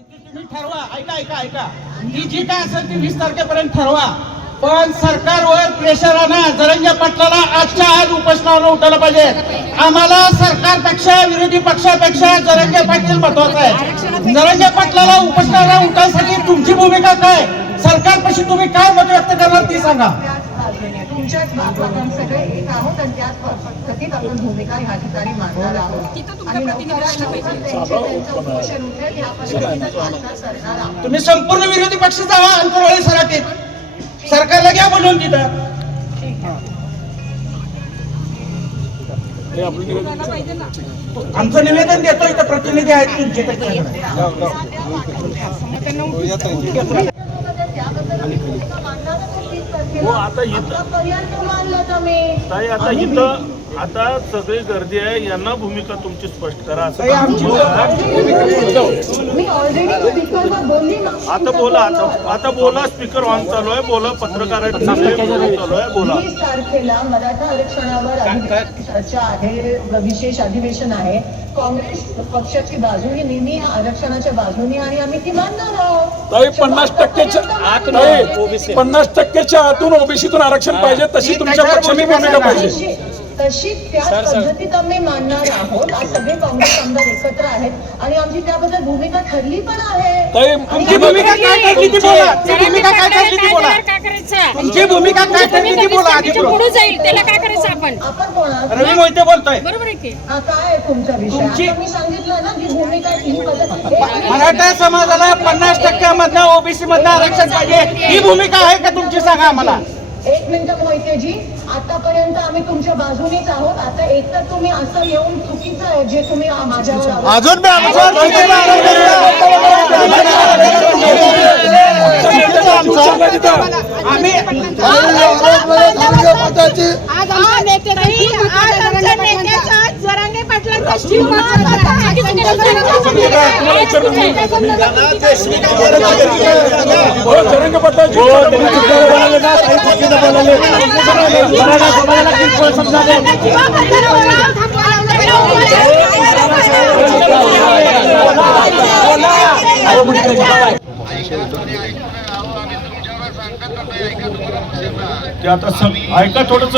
तुम्ही ठरवा ऐका ऐका ऐका. ही जी काय असेल ती वीस तारखेपर्यंत ठरवा. पण सरकारवर प्रेशर आणा जरंगे पाटलाला आजच्या आज उपोषणावर उठायला पाहिजे. आम्हाला सरकारपेक्षा विरोधी पक्षापेक्षा जरंगे पाटील महत्वाचं आहे. जरंगे पाटलाला उपोषणाला उठवण्यासाठी तुमची भूमिका काय? सरकारपाशी तुम्ही काय मत व्यक्त करणार ती सांगा. आपण सगळे एक आहोत आणि त्याच पद्धतीत आपण भूमिका ह्या ठिकाणी मांडणार आहोत आणि लवकरात लवकर त्यांचे त्यांचं उपोषण उठेल ह्या पद्धतीनं वाटचाल करणार आहोत तुम्ही संपूर्ण विरोधी पक्ष जावा अंतरवाळी सराटीत सरकारला घ्या बोलून तिथं आमचं निवेदन देतो इथं प्रतिनिधी आहेत तुमचे त्याच्याकडे. हो आता इथं ताई आता इथं आता सगळी गर्दी आहे यांना भूमिका तुमची स्पष्ट करा असं ताई, आमची मी ऑलरेडी स्पीकरवर बोलली ना. आता बोला आता आता बोला स्पीकर ऑन चालू आहे बोला पत्रकार चालू आहे बोला. तारखेला मराठा आरक्षणावर अधिवेशन चर्चा आहे विशेष अधिवेशन आहे. काँग्रेस पक्षाची बाजू ही नेहमी आरक्षणाच्या बाजूने आणि आम्ही ती मानणार आहोत. ताई पन्नास टक्क्याच्या ताई पन्नास टक्क्याच्या आतून ओबीसीतून आरक्षण पाहिजे तशी तुमच्या पक्षाने भूमिका पाहिजे. तशी त्याच पद्धतीत आम्ही मानणार आहोत. आज सगळे काँग्रेस आमदार एकत्र आहेत आणि आमची त्याबद्दल भूमिका ठरली पण आहे. ताई तुमची भूमिका काय ठरली ती बोला. भूमिका काय ठरली ती बोला. काय करायचं तुमची भूमिका काय ठरली ती बोला आधी बोला. पुढे जाईल. त्याला काय करायचं आपण? आपण कोणा रवी मोहिते बोलतोय. बरोबर आहे की? काय आहे तुमचा विषय? मी सांगितलं ना की भूमिका ही पद्धत मराठा समाजाला पन्नास टक्क्यामधनं ओबीसी मधनं आरक्षण पाहिजे. ही भूमिका आहे का तुमची सांगा आम्हाला. एक मिनिट मोहितेजी आतापर्यंत आम्ही तुमच्या बाजूनेच आहोत. आता एक तर तुम्ही असं येऊन चुकीचं आहे जे तुम्ही आ- माझ्यावर आरोप- अजून आम्ही ते आता सग ऐका थोडस.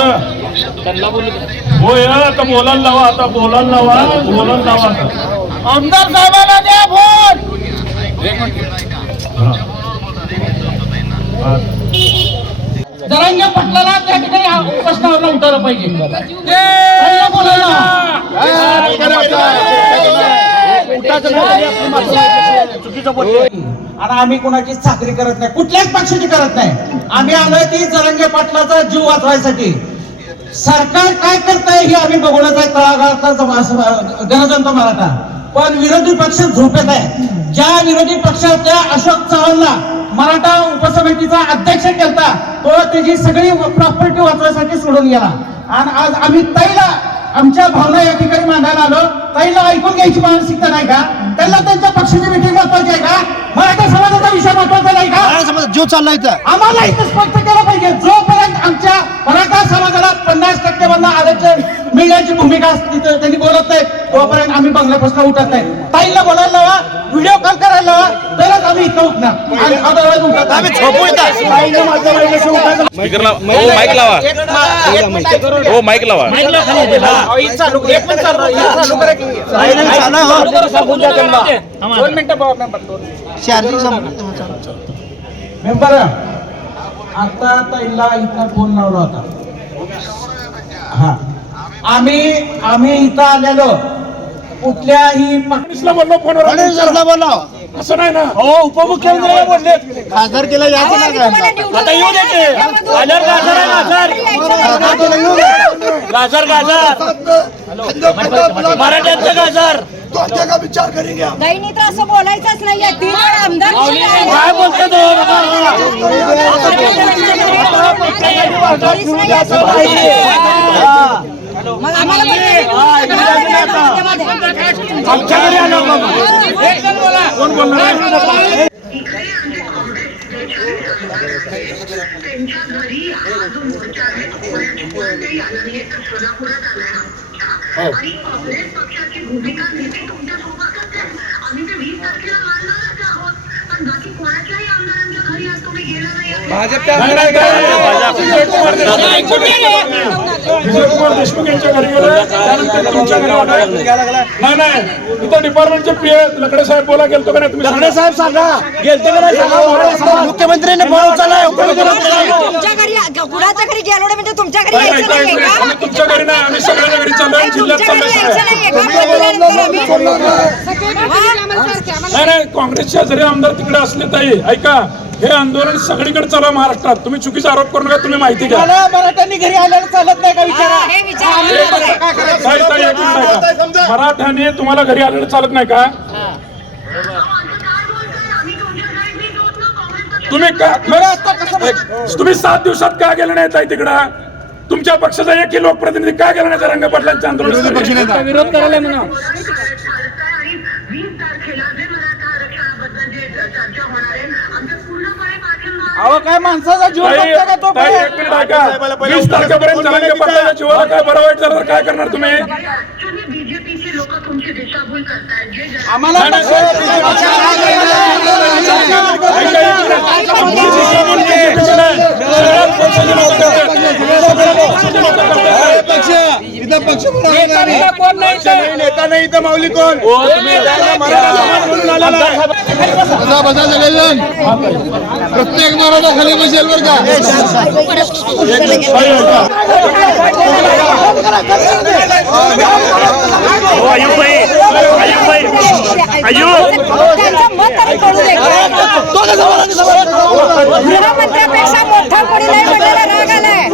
हो आता बोलायला लावा आता बोलायला लावा बोलायला लावा आता. आमदार साहेबांना द्या फोन. हा. जरांगे पटलाला त्या ठिकाणी हा उपोषणावर पाहिजे. आणि आम्ही कोणाची चाकरी करत नाही कुठल्याच पक्षाची करत नाही. आम्ही आलोय ती जरंगे पाटलाचा जीव वाचवायसाठी. सरकार काय करताय हे आम्ही बघण्याचा आहे तळागाळाचा जनजनता मराठा. पण विरोधी पक्ष झोपेत आहे. ज्या विरोधी पक्षाच्या अशोक चव्हाणला मराठा उपसमितीचा अध्यक्ष केलता तो त्याची सगळी प्रॉपर्टी वाचवायसाठी सोडून गेला. आणि आज आम्ही ताईला आमच्या भावना या ठिकाणी मांडायला आलो. ताईला ऐकून घ्यायची मानसिकता नाही का? त्यांना त्यांच्या पक्षाची मिटिंग महत्वाची आहे का? मराठा समाजाचा विषय महत्त्वाचा नाही का? जीव चाललाय आम्हाला इथं स्पष्ट केलं पाहिजे. जोपर्यंत आमच्या मराठा समाजाला पन्नास टक्के मधलं मिळण्याची भूमिका तिथं त्यांनी बोलत नाही तोपर्यंत आम्ही बंगल्यापासून उठत नाही. ताईला बोलायला लावा व्हिडिओ कॉल करायला लावा तरच आम्ही इथं उठणार. आणि अदरवाईज उठत आम्ही झोपू स्पीकर माईक लावा. हो माईक लावा. अहो, चालू एक मिनिट चालू चालू करा की. दोन मिनिटं बघा मेंबर दोन मेंबर आता ताईला इथं फोन लावला होता. हा. आम्ही आम्ही इथं आलेलो. कुठल्याही फोनवर. असं नाही ना? हो उपमुख्यमंत्र्याला बोलले. खासदार केला नाही का आता येऊ दे ते. गाजर गाजर आहे, गाजर गाजर गाजर मराठ्यांचं गाजर दैनी तर असं बोलायचंच तीन वेळा आमदार. काय बोलतो तो? आमच्याकडे त्यांच्या घरी हा जो मोर्चा आहे. कोणाही आला नाही हो. तर सोलापुरात आला आणि काँग्रेस पक्षाची भूमिका नेते तुमच्यासोबतच आम्ही ते वीस तारखेला मानणारच आहोत. पण बाकी कोणाच्याही आमदारांच्या घरी आज तुम्ही गेला विजय कुमार देशमुख यांच्या घरी गेलो. त्यानंतर तुमच्या घरी. नाही नाही. इथं डिपार्टमेंटचे पी लकडे साहेब बोला गेलतो का नाही तुम्ही? सांगा. साहेब सांगा. गेलते का नाही मुख्यमंत्र्यांनी फोन उचललाय तुमच्या घरी कुणाच्या घरी गेलो नाही म्हणजे तुमच्या घरी नाही, यायचं नाही. का तुमच्या घरी नाही. आम्ही सगळ्यांच्या घरी चाललोय. जिल्ह्यात चाललोय? नाही नाही काँग्रेसच्या जरी आमदार तिकडे असले ताई ऐका. हे आंदोलन सगळीकडे चालू आहे महाराष्ट्रात. तुम्ही चुकीचा आरोप करू नका तुम्ही माहिती घ्या. मराठ्यांनी घरी आल्याला चालत नाही का विचारा. मराठ्याने तुम्हाला घरी आलेलं चालत नाही का? तुम्ही का तुम्ही सात दिवसात का गेले नाही ताई तिकडं? तुमच्या पक्षाचा एकही लोकप्रतिनिधी का गेला नाही रंग पाटलांच्या आंदोलन विरोध करायला म्हणा. अहो काय माणसाचा जीव बघता का तो ताई, एक मिनिट ऐका. वीस तारखेपर्यंत जरांगे पाटलाच्या जीवाला काय बरं वाईट झालं तर काय करणार तुम्ही? आम्हाला. पक्ष? नेता नाही इथं माऊली कोण बसा बसा सगळेजण प्रत्येक मराठा खाली बसेल बर का गृहमंत्र्यापेक्षा मोठा कोणी नाही म्हणलेला राग आलाय.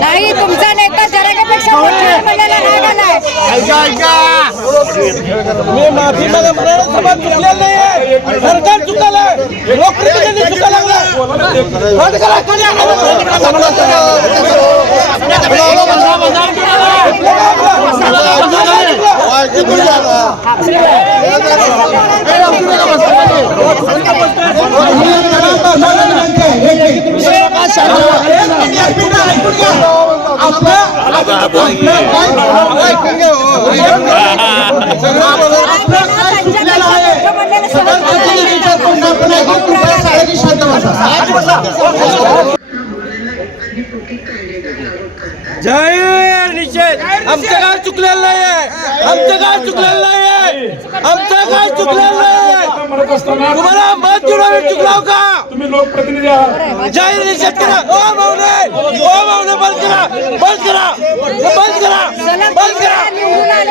नाही तुमचा नेता जरांगेपेक्षा मोठा आहे म्हणलेला राग आलाय. मी माफी मागा मराठा समाज चुकलेला नाहीये. सरकार चुकालाय. लोकप्रतिनिधी কি বুঝা না आमचं काय चुकलेलं नाहीये. आमचं काय चुकलेलं नाहीये. आमचं काय चुकलेलं असताना तुम्हाला मत देऊन आम्ही चुकलो का? तुम्ही लोकप्रतिनिधी आहात. जय निषेध करा ओ मावणे ओ मावणे बंद करा. बंद करा. बंद करा. बंद करा.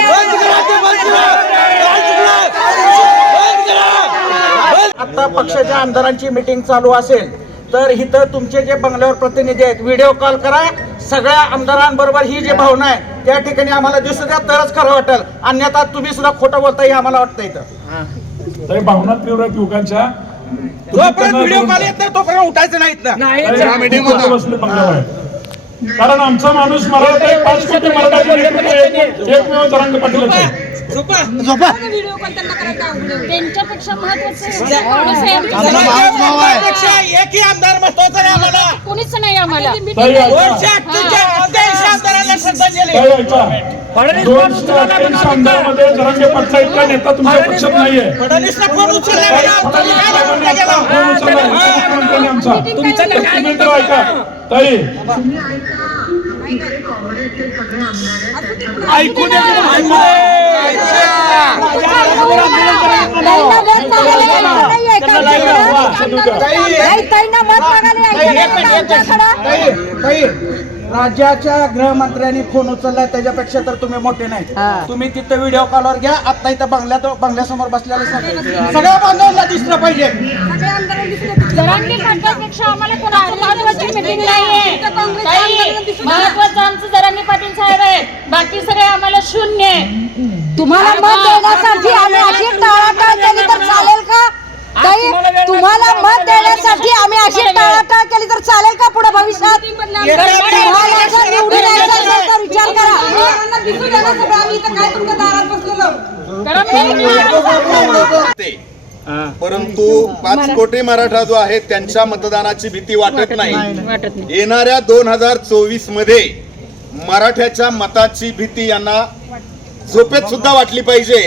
बंद करा ते बंद करा. काय चुकलं बंद करा. बंद आता पक्षाच्या आमदारांची मिटिंग चालू असेल. तर इथं तुमचे जे बंगल्यावर प्रतिनिधी आहेत व्हिडिओ कॉल करा सगळ्या आमदारांबरोबर ही जी भावना आहे त्या ठिकाणी आम्हाला दिसू द्या तरच खरं वाटेल अन्यथा तुम्ही सुद्धा खोटं बोलताय हे आम्हाला वाटतं इथं भावना तीव्र आहेत युवकांच्या जोपर्यंत व्हिडिओ कॉल येत नाही तोपर्यंत उठायचं नाहीत. कारण आमचा माणूस मराठा पाच कोटी मराठा एकमेव जरांग पाटीलच आहे त्यांच्यापेक्षा महत्वाचं एकही आमदार महत्त्वाचा नाही आम्हाला. कोणीच नाही आम्हाला. ताई, ऐका. आमदारांना श्रद्धा दिली ताई, ऐका. दोनशे अठ्ठ्याऐंशी आमदारामध्ये जरांगे पाटला इतका नेता तुमच्या पक्षात नाहीये. फडणवीसला फोन उचलला ताई, का? फडणवीस साहेबांनी आता फोन उचलला आहे, मुख्यमंत्र्यांनी आमचा. तुम्ही तर ऐका. ताई. तुम्ही ऐका. राज्याच्या गृहमंत्र्यांनी फोन उचललाय त्याच्यापेक्षा तर तुम्ही मोठे नाही. तुम्ही तिथं व्हिडिओ कॉलवर घ्या आता इथं बंगल्यात बंगल्यासमोर बसलेले सगळे सगळ्या बांधवांना दिसलं पाहिजे मीटिंग नाहीये. ताई, महत्वाचं आमचं जरांगे पाटील साहेब आहे बाकी सगळे आम्हाला शून्य आहे. तुम्हाला मत देण्यासाठी आम्ही अशी टाळाटाळ केली तर चालेल का? ताई तुम्हाला मत देण्यासाठी आम्ही अशी टाळाटाळ केली तर चालेल का पुढे भविष्यात? तुम्हाला जर निवडून यायचं असेल तर विचार करा. परंतु पाच कोटी मराठा जो आहे त्यांच्या मतदानाची भीती वाटत नाही. येणाऱ्या दोन हजार चोवीसमध्ये मराठ्याच्या मताची भीती यांना झोपेत सुद्धा वाटली पाहिजे.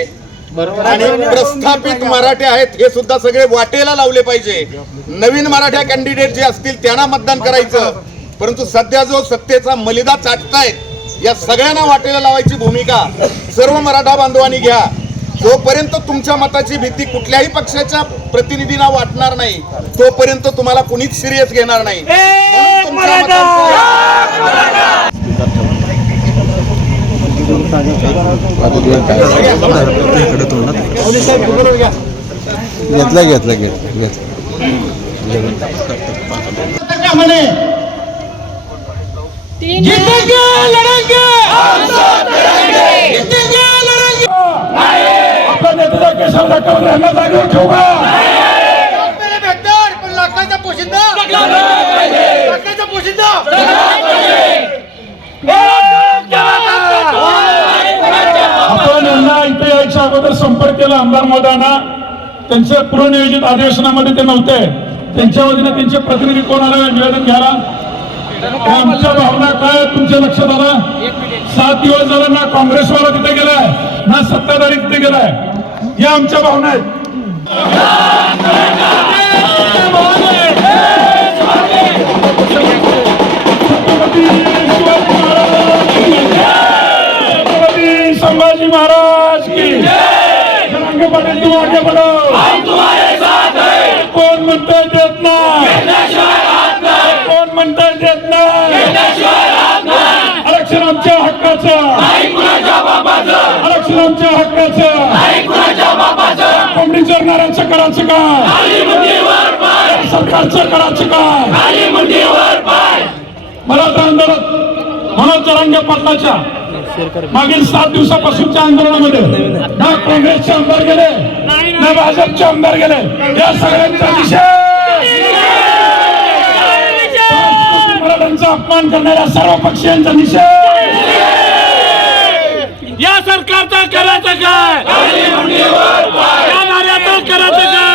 आणि प्रस्थापित मराठे आहेत हे सुद्धा सगळे वाटेला लावले पाहिजे. नवीन मराठा कॅन्डिडेट जे असतील त्यांना मतदान करायचं. परंतु सध्या जो सत्तेचा मलिदा चाटतायत या सगळ्यांना वाटेला लावायची भूमिका. सर्व मराठा बांधवांनी घ्या. जोपर्यंत तुमच्या मताची भीती कुठल्याही पक्षाच्या प्रतिनिधींना वाटणार नाही तोपर्यंत तुम्हाला कुणीच सिरियस घेणार नाही. घेतला घेतला घेतला नेत्याचा केशव दाखवून यांना जागेवर ठेवू का? आपण यांना इथे यायच्या अगोदर संपर्क केला आमदार महोदयांना. त्यांच्या पूर्वनियोजित अधिवेशनामध्ये ते नव्हते. त्यांच्या वतीने त्यांचे प्रतिनिधी कोण आले निवेदन घ्यायला? आमच्या भावना काय तुमच्या लक्षात आलं? सात दिवस झालं ना काँग्रेसवाला तिथे गेलाय ना सत्ताधारी तिथे गेलाय. या आमच्या भावना आहेत. हक्काचं कोंबडी चरणाऱ्यांचं करायचं काय? सरकारचं करायचं काय? मला तर आंदोलन मनोज जरांगे पाटलाच्या. मागील सात दिवसापासूनच्या आंदोलनामध्ये ना काँग्रेसचे आमदार गेले ना भाजपचे आमदार गेले. या सगळ्यांचा निषेध. मराठ्यांचा अपमान करणाऱ्या सर्व पक्षीयांचा निषेध. या सरकारचा करायचं काय या नाऱ्याचं करायचं काय